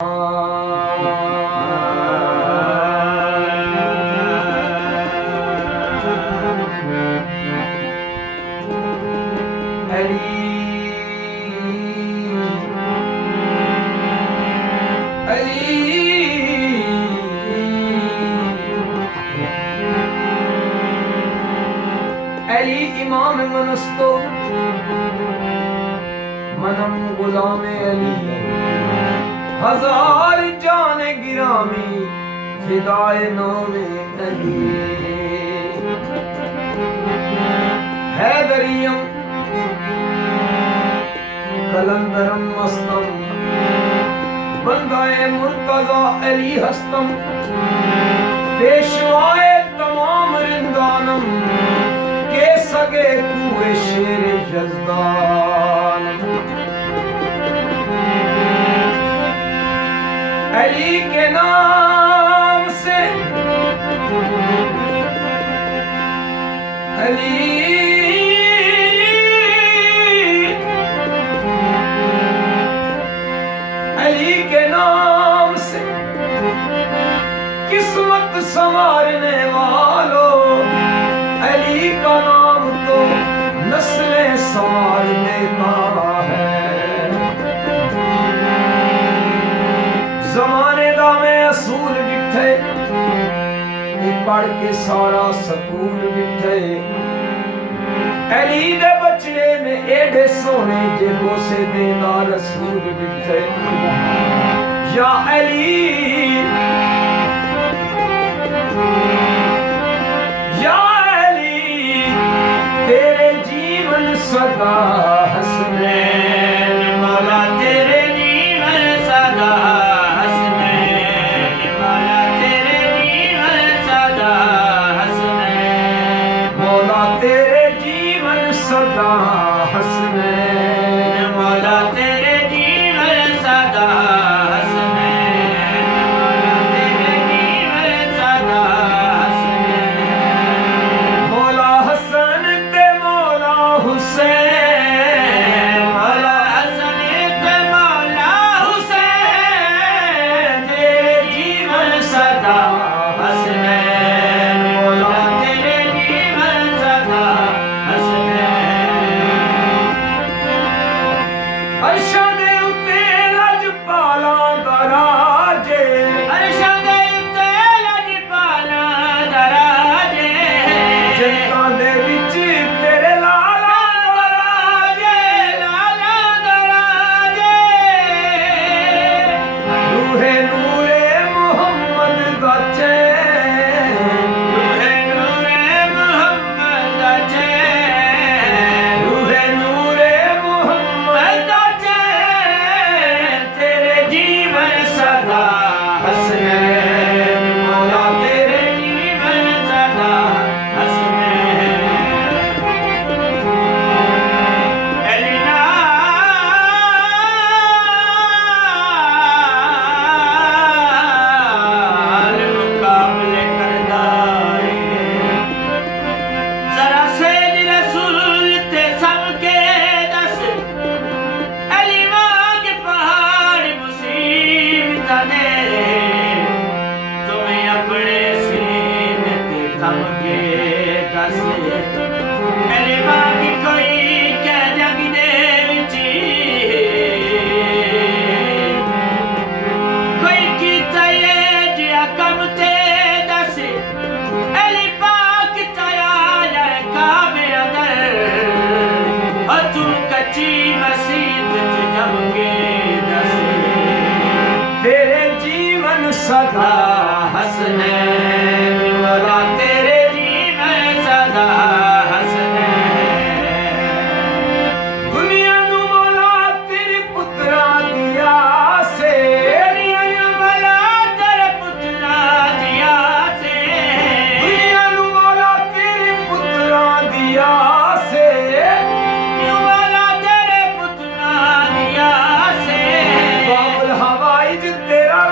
अली इमाम मनस्तो मनम गुलाम अली हजार जान गिरामी फिदाए नामे अली हैदरियम कलंदरम मस्तम बंदाए मुर्तजा अली हस्तम पेशवाए तमाम रिंदानम के सगे कुए शेर यज़दान अली के नाम से अली के नाम से किस्मत संवारने वालों अली का नाम तो नस्लें संवार देता है। जमाने दा में असूल डिठे पढ़ के सारा सकूल डिठे अली दे बचने ने एडे सोने जेबो से देदा रसूल डिठे या अली तेरे जीवन सदा हसनैन मौला तेरे जीवन सदा हसनैन मौला तेरे जीवन सदा हसनैन मौला तेरे जीवन सदा हसनैन मौला तेरे जीवन सदा हसनैन मौला तेरे जीवन सदा हसनैन मौला हसन हुसैन मौला हसन ते मौला हुसैन तेरे जीवन सदा हसनैन मौला तेरे जीवन सदा हसनैन अरशद उते लजपाला दा राजे अरशद उते लजपाला दा राजे जन्नतां दे विच तेरे तेरे जीवन सदा हसनैन मौला तेरे जीवन सदा हसनैन दुनिया नू मौला तेरे पुत्रा दिया से दुनिया नू मौला तेरे पुत्रा दिया से दुनिया नू मौला तेरे पुत्रा दिया से मौला तेरे पुत्रा दिया से बाबुल हवाइज तेरा